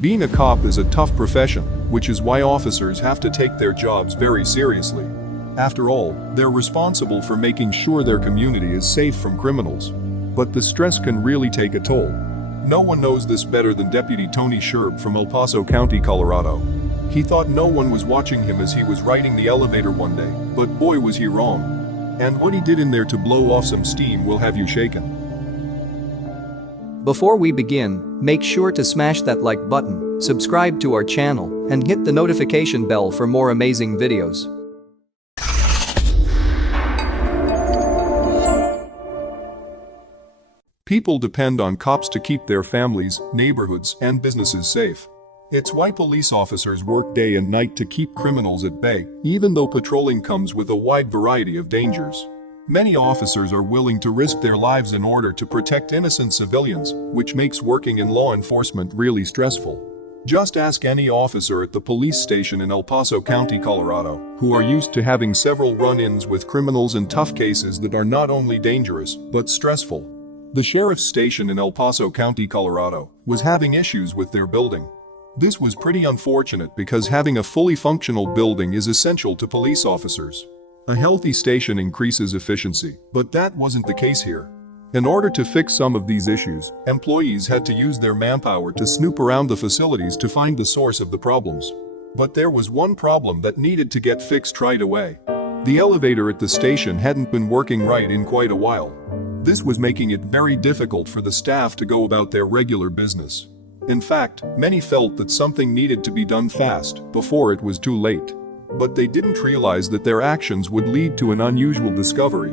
Being a cop is a tough profession, which is why officers have to take their jobs very seriously. After all, they're responsible for making sure their community is safe from criminals. But the stress can really take a toll. No one knows this better than Deputy Tony Sherb from El Paso County, Colorado. He thought no one was watching him as he was riding the elevator one day, but boy was he wrong. And what he did in there to blow off some steam will have you shaken. Before we begin, make sure to smash that like button, subscribe to our channel, and hit the notification bell for more amazing videos. People depend on cops to keep their families, neighborhoods, and businesses safe. It's why police officers work day and night to keep criminals at bay, even though patrolling comes with a wide variety of dangers. Many officers are willing to risk their lives in order to protect innocent civilians, which makes working in law enforcement really stressful. Just ask any officer at the police station in El Paso County, Colorado, who are used to having several run-ins with criminals and tough cases that are not only dangerous, but stressful. The sheriff's station in El Paso County, Colorado, was having issues with their building. This was pretty unfortunate because having a fully functional building is essential to police officers. A healthy station increases efficiency, but that wasn't the case here. In order to fix some of these issues, employees had to use their manpower to snoop around the facilities to find the source of the problems. But there was one problem that needed to get fixed right away. The elevator at the station hadn't been working right in quite a while. This was making it very difficult for the staff to go about their regular business. In fact, many felt that something needed to be done fast, before it was too late. But they didn't realize that their actions would lead to an unusual discovery.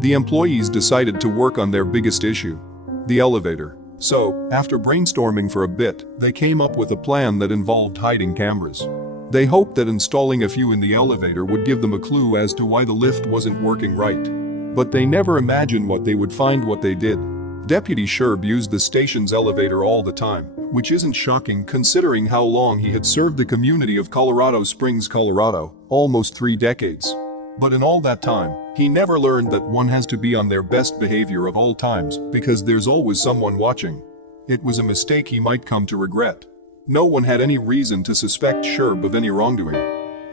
The employees decided to work on their biggest issue, the elevator. So, after brainstorming for a bit, they came up with a plan that involved hiding cameras. They hoped that installing a few in the elevator would give them a clue as to why the lift wasn't working right. But they never imagined what they would find what they did. Deputy Sherb used the station's elevator all the time, which isn't shocking considering how long he had served the community of Colorado Springs, Colorado, almost 3 decades. But in all that time, he never learned that one has to be on their best behavior at all times because there's always someone watching. It was a mistake he might come to regret. No one had any reason to suspect Sherb of any wrongdoing.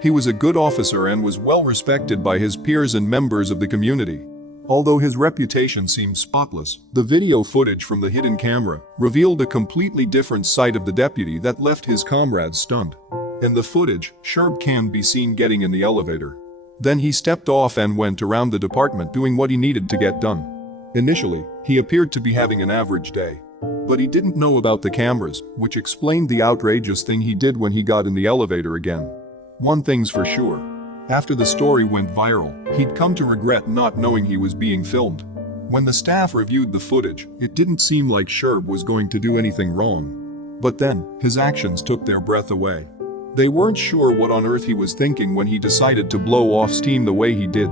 He was a good officer and was well respected by his peers and members of the community. Although his reputation seemed spotless, the video footage from the hidden camera revealed a completely different side of the deputy that left his comrades stunned. In the footage, Sherb can be seen getting in the elevator. Then he stepped off and went around the department doing what he needed to get done. Initially, he appeared to be having an average day. But he didn't know about the cameras, which explained the outrageous thing he did when he got in the elevator again. One thing's for sure. After the story went viral, he'd come to regret not knowing he was being filmed. When the staff reviewed the footage, it didn't seem like Sherb was going to do anything wrong. But then, his actions took their breath away. They weren't sure what on earth he was thinking when he decided to blow off steam the way he did.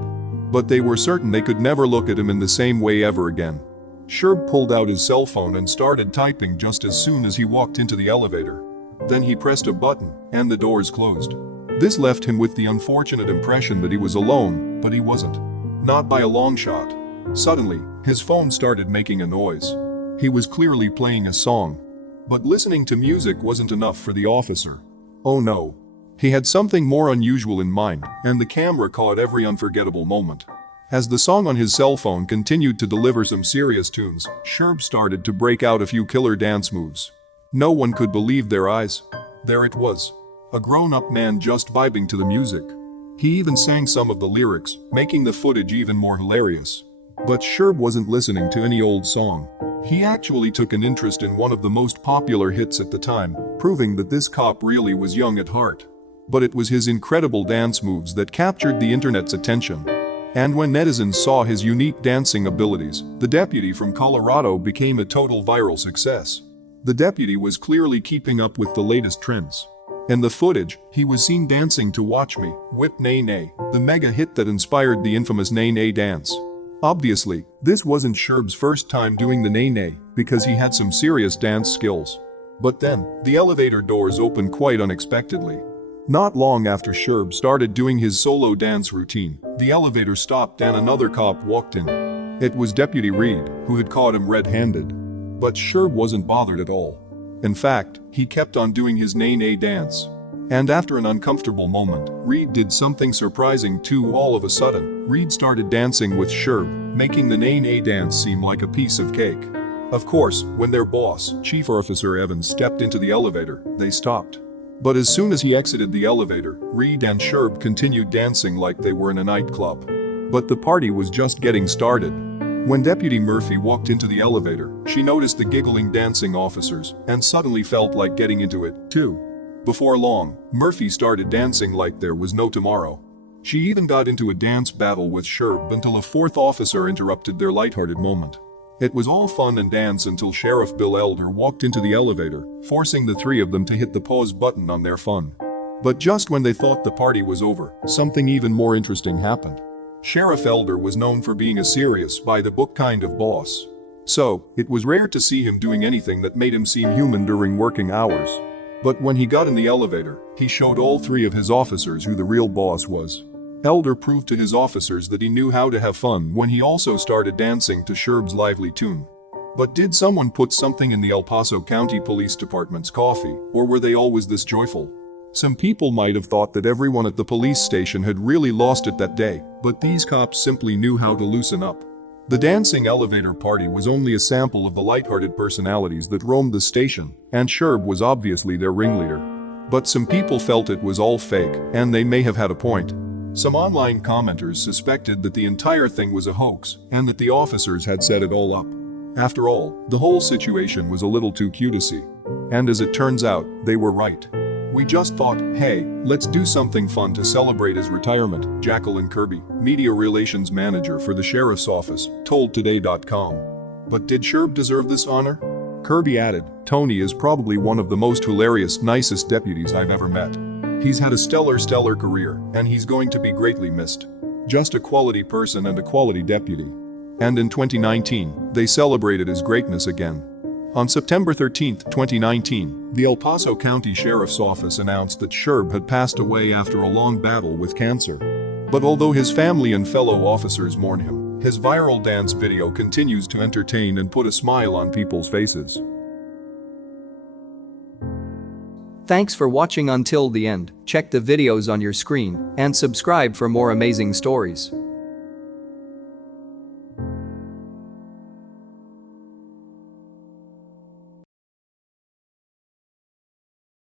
But they were certain they could never look at him in the same way ever again. Sherb pulled out his cell phone and started typing just as soon as he walked into the elevator. Then he pressed a button, and the doors closed. This left him with the unfortunate impression that he was alone, but he wasn't. Not by a long shot. Suddenly, his phone started making a noise. He was clearly playing a song. But listening to music wasn't enough for the officer. Oh no. He had something more unusual in mind, and the camera caught every unforgettable moment. As the song on his cell phone continued to deliver some serious tunes, Sherb started to break out a few killer dance moves. No one could believe their eyes. There it was. A grown-up man just vibing to the music. He even sang some of the lyrics, making the footage even more hilarious. But Sherb wasn't listening to any old song. He actually took an interest in one of the most popular hits at the time, proving that this cop really was young at heart. But it was his incredible dance moves that captured the internet's attention. And when netizens saw his unique dancing abilities, the deputy from Colorado became a total viral success. The deputy was clearly keeping up with the latest trends. In the footage, he was seen dancing to Watch Me, Whip Nay Nay, the mega hit that inspired the infamous Nay Nay dance. Obviously, this wasn't Sherb's first time doing the Nay Nay, because he had some serious dance skills. But then, the elevator doors opened quite unexpectedly. Not long after Sherb started doing his solo dance routine, the elevator stopped and another cop walked in. It was Deputy Reed, who had caught him red-handed. But Sherb wasn't bothered at all. In fact, he kept on doing his nay-nay dance. And after an uncomfortable moment, Reed did something surprising too. All of a sudden, Reed started dancing with Sherb, making the nay-nay dance seem like a piece of cake. Of course, when their boss, Chief Officer Evans, stepped into the elevator, they stopped. But as soon as he exited the elevator, Reed and Sherb continued dancing like they were in a nightclub. But the party was just getting started. When Deputy Murphy walked into the elevator, she noticed the giggling dancing officers and suddenly felt like getting into it, too. Before long, Murphy started dancing like there was no tomorrow. She even got into a dance battle with Sherb until a fourth officer interrupted their lighthearted moment. It was all fun and dance until Sheriff Bill Elder walked into the elevator, forcing the three of them to hit the pause button on their fun. But just when they thought the party was over, something even more interesting happened. Sheriff Elder was known for being a serious, by-the-book kind of boss. So, it was rare to see him doing anything that made him seem human during working hours. But when he got in the elevator, he showed all three of his officers who the real boss was. Elder proved to his officers that he knew how to have fun when he also started dancing to Sherb's lively tune. But did someone put something in the El Paso County Police Department's coffee, or were they always this joyful? Some people might have thought that everyone at the police station had really lost it that day, but these cops simply knew how to loosen up. The dancing elevator party was only a sample of the lighthearted personalities that roamed the station, and Sherb was obviously their ringleader. But some people felt it was all fake, and they may have had a point. Some online commenters suspected that the entire thing was a hoax, and that the officers had set it all up. After all, the whole situation was a little too cute to see. And as it turns out, they were right. We just thought, hey, let's do something fun to celebrate his retirement, Jacqueline Kirby, media relations manager for the sheriff's office, told Today.com. But did Sherb deserve this honor? Kirby added, Tony is probably one of the most hilarious, nicest deputies I've ever met. He's had a stellar career, and he's going to be greatly missed. Just a quality person and a quality deputy. And in 2019, they celebrated his greatness again. On September 13, 2019, the El Paso County Sheriff's Office announced that Sherb had passed away after a long battle with cancer. But although his family and fellow officers mourn him, his viral dance video continues to entertain and put a smile on people's faces. Thanks for watching until the end. Check the videos on your screen and subscribe for more amazing stories.